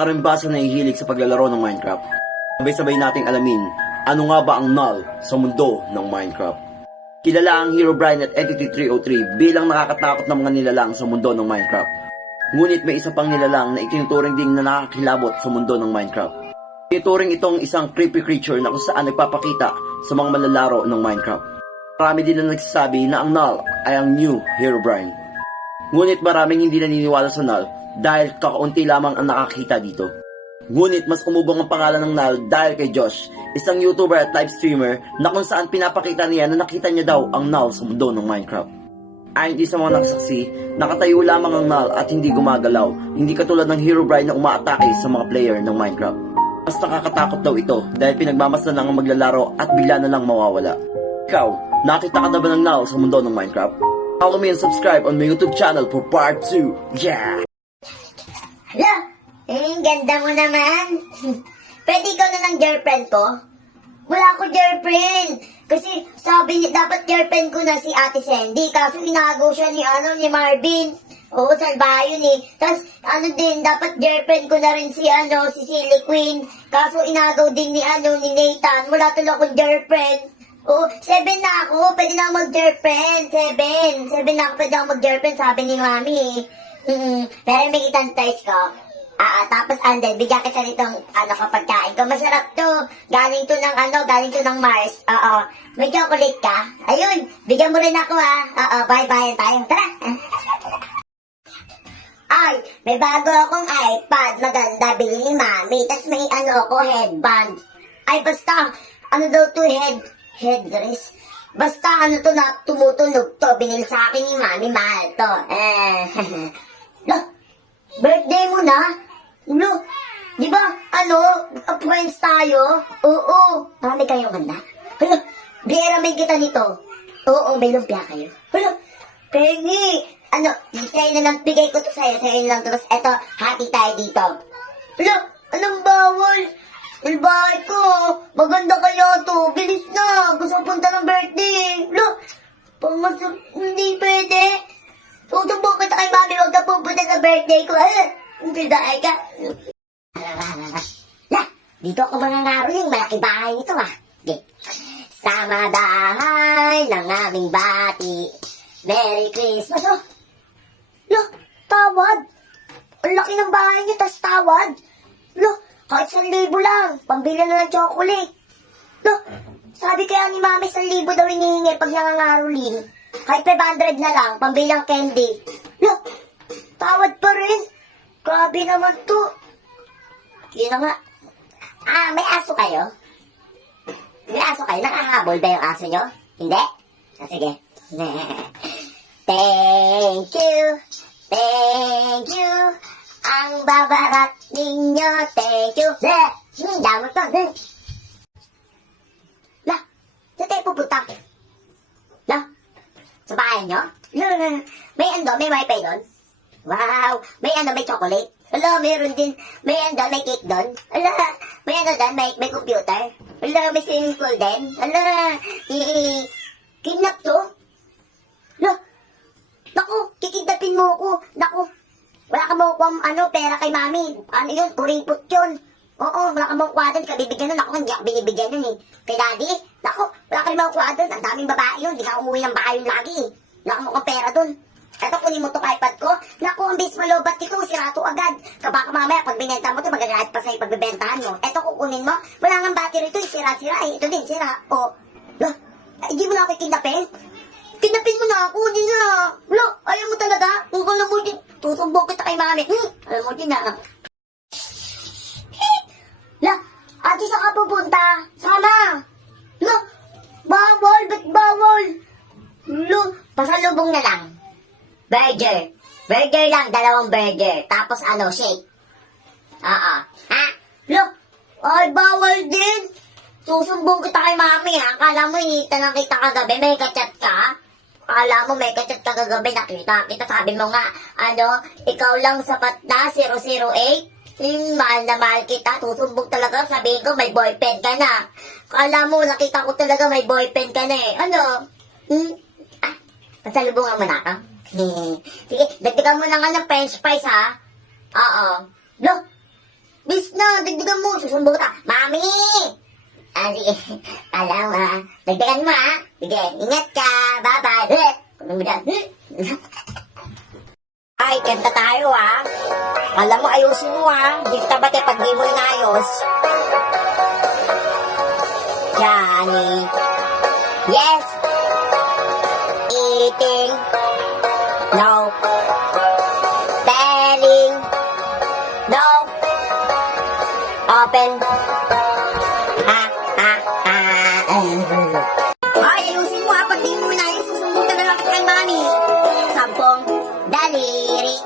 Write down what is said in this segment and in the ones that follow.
karambasa na hihilig sa paglalaro ng Minecraft. Sabay-sabay nating alamin, ano nga ba ang null sa mundo ng Minecraft? Kilala ang Herobrine at Entity 303 bilang nakakatakot na mga nilalang sa mundo ng Minecraft. Ngunit may isa pang nilalang na itinuturing ding na nakakilabot sa mundo ng Minecraft. Itinuturing itong isang creepy creature na kung saan nagpapakita sa mga manlalaro ng Minecraft. Marami din na nagsasabi na ang null ay ang new Herobrine. Ngunit maraming hindi naniniwala sa null dahil kakaunti lamang ang nakakita dito. Ngunit mas umubong ang pangalan ng null dahil kay Josh, isang YouTuber at live streamer na kung saan pinapakita niya na nakita niya daw ang null sa mundo ng Minecraft. Ayon din sa mga nakasaksi, nakatayo lamang ang null at hindi gumagalaw, hindi katulad ng Herobrine na umaatake sa mga player ng Minecraft. Mas nakakatakot daw ito dahil pinagmamasdan lang ang maglalaro at bigla na lang mawawala. Ikaw, nakita ka na ba ng null sa mundo ng Minecraft? Follow me and subscribe on my YouTube channel for part 2. Yeah! Hala, ganda mo naman. Pwede ikaw na ng girlfriend ko? Wala ako girlfriend. Kasi sabi niya, dapat girlfriend ko na si Ate Sandy. Kaso inagaw siya ni Marvin. Oo, salba yun eh. Tapos, din, dapat girlfriend ko na rin si Silly Queen. Kaso inagaw din ni Nathan. Wala tuloy akong girlfriend. Oh, 7 na ako. Pwede na ako mag-girlfriend. 7 na ako. Pwede ako mag-girlfriend, sabi ni Mami eh. Pero may kitang toys ko. Tapos bigyan kita nitong kapagkain ko. Masarap to. Galing to ng Mars. Oo. May chocolate ka? Ayun, bigyan mo rin ako ha. Oo, bye-bye tayo. Tara. Ay, may bago akong iPad. Maganda, bili ni Mami. Tapos may headband. Ay, basta, daw to headrest. Basta to na tumutunog to. Binili sa akin ni Mami, mahal to. Birthday mo na? No, di ba, friends tayo? Oo, marami kayong handa. Biyeramin kita nito. Oo, may lumpia kayo. Pengi, sa'yo na lang, bigay ko to sa'yo na lang. Tapos eto, hati tayo dito. Anong bawal? Bahay ko, maganda kaya to. Bilis na, gusto punta ng birthday. Hindi pwede. Tutubok kita kay Mami, huwag ka pupunta sa birthday ko. Hindi dahil ka. Dito ako mga ngaroling, malaki bahay nito Okay. Sa madahay ng aming bati. Merry Christmas. Tawad. Ang laki ng bahay niyo, tas tawad. Kahit 1,000 lang, pambili na ng chocolate. Sabi kaya ni Mami 1,000 daw hinihingi pag nangangaroling. Kahit 500 na lang, pambili ng candy. Tawad pa rin. Grabe naman to. Yun na nga. May aso kayo? May aso kayo? Nakahabol ba yung aso nyo? Hindi? Sige. Thank you. Thank you. Ang babarat ninyo. Thank you. Damot to. Saan tayo pupunta? Sa bahay nyo? May wifi doon? Wow! May chocolate? Meron din. May cake doon? May doon? May computer? May swimming pool din? Kidnap to? Naku, kikidnapin mo ko. Naku, wala ka makukuha pera kay Mami. Yun, kuringput yun. Oo, wala ka makukuha doon. Kabibigyan nun. Ako, hindi ako binibigyan nun eh. Kay Daddy, naku, wala ka makukuha doon. Ang daming babae yun. Hindi ka umuwi ng bahay yun lagi eh. Wala ka makukuha pera doon. Eto, kunin mo to iPad ko. Naku, ang bis malobat ko, sira to agad. Kabaka mamaya, pag binenta mo to, magagalit pa sa'yo pagbibentahan mo. Eto, kukunin mo. Wala nga battery to, sira-sira eh. Ito din, sira. Hindi mo na ako kidnapin? Kidnapin mo na ako, hindi na. Ayaw mo talaga? Kung alam mo din, tutumbok kita kay Mami. Alam mo din na. Ate, saan ka pupunta? Sana. Bawal, ba't bawal? Pasalubong na lang. Burger. Burger lang, 2 burger. Tapos shake. Ha? Ay, bawal din. Susumbong kita kay Mami ha. Akala mo na kita kagabi, may kachat ka? Akala mo may kachat ka kagabi, nakita kita. Sabi mo nga, ikaw lang sapat na, 008. Mahal na mahal kita. Susumbong talaga, sabihin ko, may boyfriend ka na. Akala mo, nakita ko talaga may boyfriend ka na eh. Pasalubungan mo na ako? Sige, dagdagan mo na nga ng french fries ha. Oo. Bis na, dagdagan mo. Susumbong kita. Mami! Ah, sige. Alam mo, ha? Dagdagan mo, ha? Sige, ingat ka. Bye-bye. Kung mo dyan. Ay, kanta tayo, ha? Alam mo, ayusin mo, ha? Di kita bate pag di mo inayos. Johnny. Yes. Eating. No. Telling. No. Open. Ay, ayusin mo ha. Pag di mo inayos, susumbong ka na lang kay mami. 10 daliri.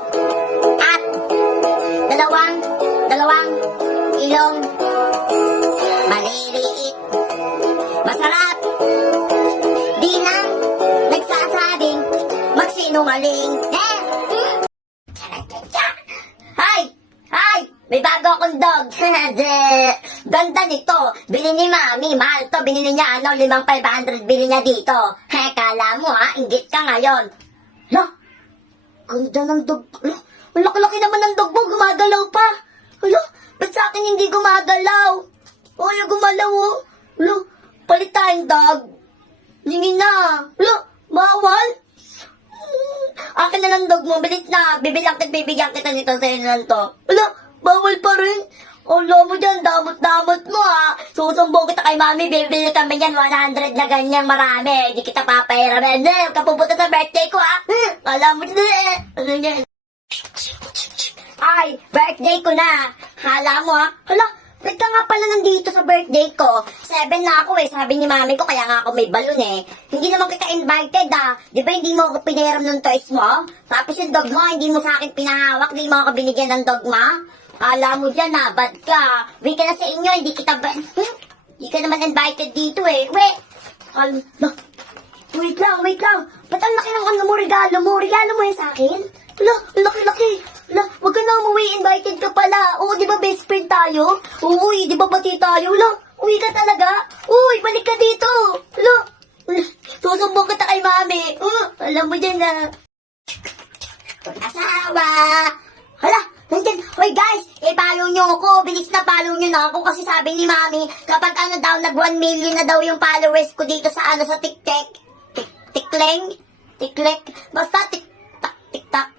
At dalawang ilong. Maliliit. Masarap. Di na nagsasabing magsinungaling. Ay! May bago akong dog. Ganda nito. Bili ni mami. Mahal to. Binili niya 500 bili niya dito. Kala mo ha, inggit ka ngayon. Lo, ganda ng dog. Lo, ang laki-laki naman ng dog mo. Gumagalaw pa. Lo, ba't sa akin hindi gumagalaw? O, yung gumalaw oh. Lo, palit tayong dog. Lingin na. Lo, bawal. Akin na lang dog mo. Bilis na. Bibigyan kita nito sa inyo to. Ala, bawal pa rin. Ala mo dyan, damot-damot mo ha. Susumbong kita kay mami, bibili kami yan 100 na ganyang marami. Hindi kita papahiramin. Huwag ka pupunta sa birthday ko ha. Alam mo dyan. Ano yan? Ay, birthday ko na. Hala mo ha. Hala, ba't ka nga pala nandito sa birthday ko? 7 na ako eh, sabi ni mami ko, kaya nga ako may balon eh. Hindi naman kita invited ah. Di ba hindi mo ako pinahiram ng toys mo? Tapos yung dog mo, hindi mo sa akin pinahawak, hindi mo ako binigyan ng dog mo? Kala mo dyan ah, bad ka. Uwi ka na sa inyo, hindi kita ba... Hindi ka naman invited dito eh. Wait lang. Ba't ang laki ng ano mo, regalo mo? Regalo mo yan sa akin? Ala, laki-laki. Ala, wag ka na umuwi, invited ka pala. Oo, di ba best friend tayo? Uy, di ba pati tayo? Ala, uwi ka talaga? Uy, balik ka dito. Ala, susumbong kita kay mami. Alam mo dyan na. Asawa. Hala, nandyan. Hoy guys, i-follow nyo ako. Bilis na follow nyo na ako kasi sabi ni mami, kapag ano daw, nag 1 million na daw yung followers ko dito sa sa TikTok. Tiklek. Basta tik-tak.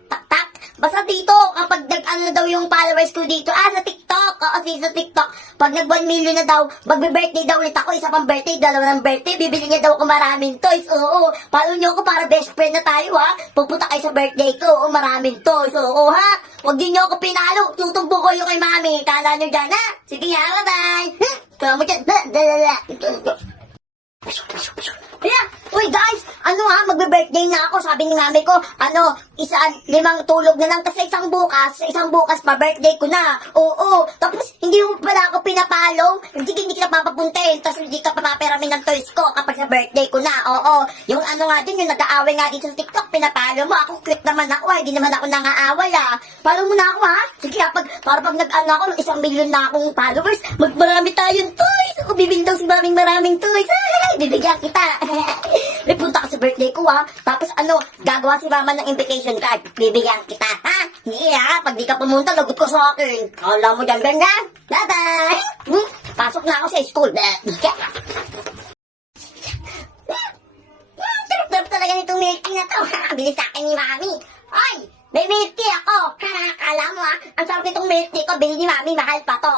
Basta dito, kapag nag-ano daw yung followers ko dito, sa TikTok, kasi sa TikTok, pag nag 1 million na daw, magbe-birthday daw ulit ako, isa pang birthday, dalawa ng birthday, bibili niya daw ako maraming toys, oo, follow niyo ako para best friend na tayo, ha, pupunta kayo sa birthday ko, maraming toys, oo, ha, wag din niyo ako pinalo, tutumbo ko yung kay mami, kala niyo dyan, ha, sige nga, bye-bye, kala mo dyan, Ayan, uy guys, magbe-birthday na ako, sabi ni mami ko, 5 tulog na lang kasi isang bukas pa birthday ko na. Oo, tapos hindi mo pala ako pinapalo, hindi kita papapuntahin, tapos hindi ka papaperamin ng toys ko kapag sa birthday ko na. Oo, yung din, yung nag-aaway nga dito sa TikTok, pinapalo mo, ako click naman ako, hindi naman ako nangaaway Follow mo na ako ha, sige para pag nag-ano ako, 1 million na akong followers, marami tayong toys, ako bibili daw si maming maraming toys, bibigyan kita. May punta ka sa birthday ko tapos gagawa si mama ng invitation card, bibigyan kita, ha? Hindi pag di ka pumunta, lagot ko sa akin. Kala mo dyan, ganyan. Bye-bye! Pasok na ako sa school. Sarap talaga nitong milk tea na to. Bili sa akin ni mami. Ay! May milk tea ako. Kala mo ang sarap nitong milk tea ko, bili ni mami, mahal pa to.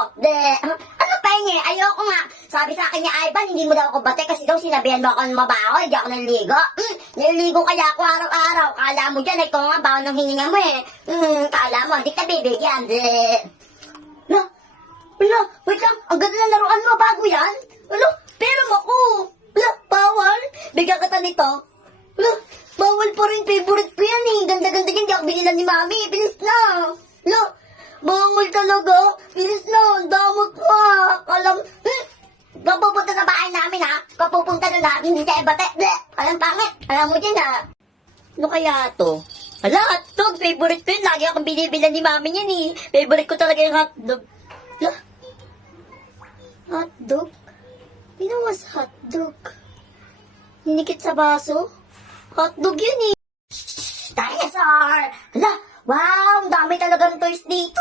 Ano pa yun ayoko nga. Sabi sa akin ni Ivan, hindi mo daw ako bate kasi daw sinabihan mo ako ng mabaho, hindi ako naliligo. Naliligo kaya ako araw-araw. Kala mo dyan, ikaw nga baho ng hininga mo Kala mo, hindi ka bibigyan. Wait lang, ang ganda ng laruan mo, bago yan? Pero mo ko. Bawal. Bigyan kita nito. Bawal pa rin, favorite ko yan Ganda-ganda yan, di ako binilan ni mami. Bilis na. Bawal talaga. Bilis na, damot mo Alam, papupunta sa bahay namin Papupunta na natin, hindi tayo bate. Alam pangit. Alam mo dyan Ano kaya to? Hala, hotdog. Favorite ko yun. Lagi akong binibilan ni mami yan Favorite ko talaga yung hotdog. Hotdog? Pinawas hotdog. Ninikit sa baso? Hotdog yun Dinosaur! Hala, Wow, ang dami talagang toys dito.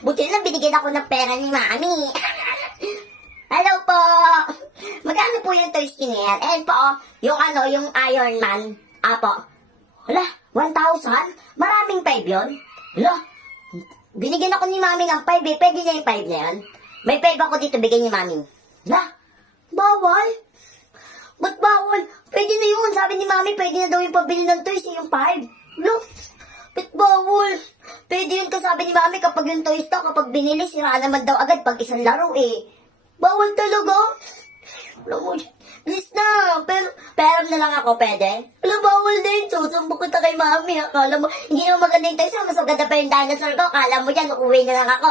Buti lang binigyan ako ng pera ni Mami. Hello po. Magkano po yung toys niyo yan? And po, yung yung Iron Man. Apo. Hala, 1,000? Maraming 5 yun? Hala, binigyan ako ni Mami ng 5 eh. Pwede na yung 5 na yan? May 5 ako dito bigay ni Mami. Hala, bawal? Ba't bawal? Pwede na yun. Sabi ni Mami, pwede na daw yung pabili ng toys yung 5. Hala, ba't bawal? Pwede yun kasabi ni Mami kapag yung toys daw, kapag binili, sira naman daw agad pag isang laro eh. Bawal talaga? Alam mo, please na. Pero na lang ako, pwede? Alam, bawal din. Susumbo kita kay Mami. Akala mo, hindi naman maganda yung toys. Mas maganda pa yung dinosaur ko. Akala mo dyan, uuwi na lang ako.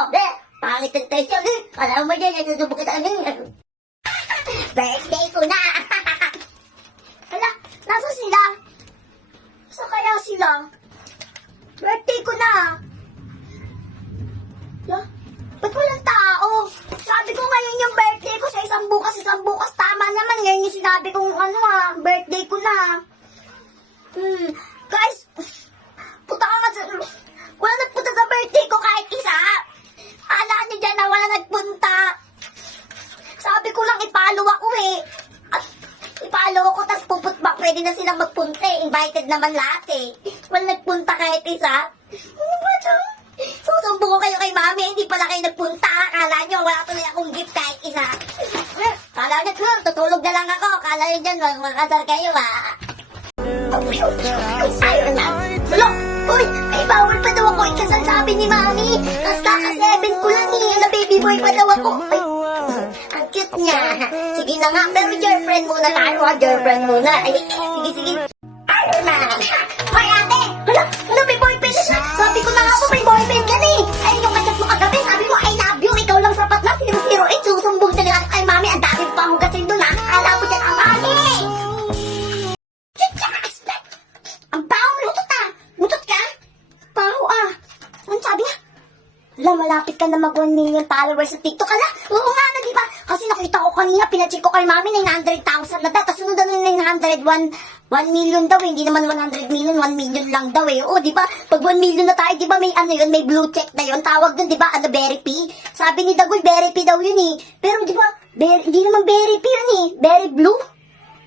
Pangit yung toys yun. Akala mo dyan, susumbo kita. Birthday ko na. Hala, nasa sila? Saan kaya sila? Birthday ko na. Hala, ba't walang tao? Sabi ko ngayon yung birthday ko sa isang bukas. Tama naman, ngayon yung sinabi kong birthday ko na. Guys, puta ka nga sa... Wala nagpunta sa birthday ko kahit isa. Alaan nyo dyan na wala nagpunta. Sabi ko lang ipalo ako eh. At ipalo ako, tas puputbak. Pwede na silang magpunta eh. Invited naman lahat eh. Wala nagpunta kahit isa. Ano ba ito? Susumbo ko kayo kay Mami. Hindi pala kayo nagpunta. Akala nyo wala tuloy akong gift kahit isa. Akala nyo, tutulog na lang ako. Akala nyo dyan, makasar kayo Ayun na. Hala, uy, ay bawal pa daw ako ikasal sabi ni Mami. Tapos kaka-7 ko lang eh. Na baby boy pa daw ako. Ay, ang cute niya. Sige na nga, pero girlfriend muna tayo girlfriend muna. Ay, sige. Iron Man. Hoy ate, hala, may boyfriend na. Sabi ko na nga po, may boyfriend ka na eh. Ay, yung kachat mo kagabi, sabi mo, I love you. Ikaw lang sapat na, 008. Susumbong sa nila kay Mami. Ang dami pa akong gasin doon ha. Alam mo dyan ang Mami. Ang baho, mutot ka. Baho Ano sabi niya? Hala, malapit ka na mag 1 million followers sa TikTok. Hala, oo nga na, di ba? Kasi nakita ko kanina, pinacheck ko kay Mami, 900,000 na daw. Tapos sunod na 1 million daw eh. Hindi naman 100 million, 1 million lang daw eh. Oo, di ba? Pag 1 million na tayo, di ba may yun, may blue check na yun. Tawag dun, di ba? Berry P. Sabi ni Dagoy, Berry P daw yun eh. Pero di ba, hindi naman Berry P yun eh. Berry Blue.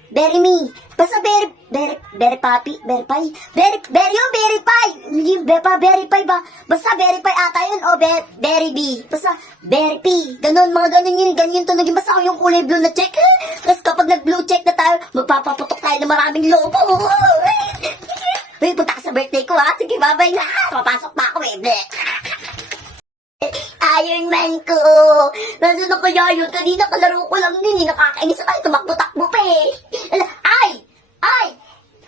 Berry Me. Basta berry papi, berry pie. Berry pie. Hindi, berry pie ba? Basta berry pie ata yun, o berry B. Basta berry P. Ganon, mga ganon yun, ganyan to. Naging basta yung kulay blue na check. Tapos kapag nag-blue check na tayo, magpapaputok tayo ng maraming lobo. Uy, punta ka sa birthday ko ha. Sige, babay na. Papasok pa ako eh. Iron Man ko. Nasaan na kaya yun? Kanina kalaro ko lang din. Nakakainis ako. Tumakbo-takbo pa eh. Ay!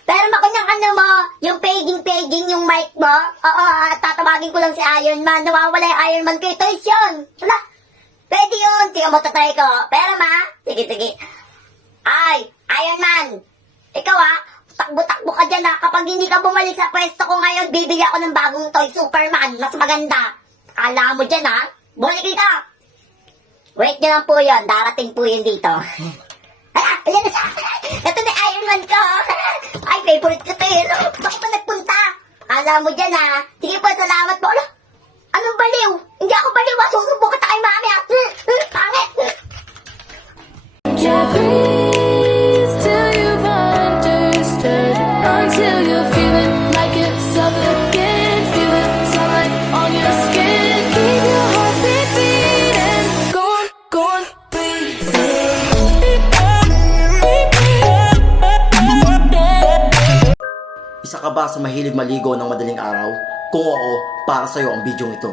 Pero makunyang mo, yung paging yung mic mo. Oo, tatawagin ko lang si Iron Man. Nawawala yung Iron Man ko. Toys yun. Wala. Pwede yun. Tingnan mo tatay ko. Pero sige. Ay, Iron Man. Ikaw takbo-takbo ka dyan Kapag hindi ka bumalik sa pwesto ko ngayon, bibili ako ng bagong toy. Superman. Mas maganda. Kala mo dyan Balik kita. Wait nyo lang po yun. Darating po yun dito. Ayan na. Ito na Iron Man ko. Ay, favorite ko to yun. Bakit pa nagpunta? Kala mo dyan Sige po, salamat po. Anong baliw? Hindi ako baliw Susubo ka kay Mami Pangit. Breathe till you've understood, until you're feeling like yourself again. Feel the sunlight on your skin. Keep your heartbeat beating. Go on, breathe. Isa ka ba sa mahilig maligo ng madaling araw? Kung oo, para sa'yo ang bidyong ito.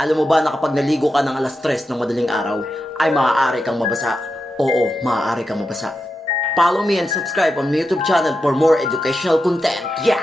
Alam mo ba na kapag naligo ka ng alas 3 ng madaling araw, ay maaari kang mabasa? Oo, maaari kang mabasa. Follow me and subscribe on my YouTube channel for more educational content. Yeah!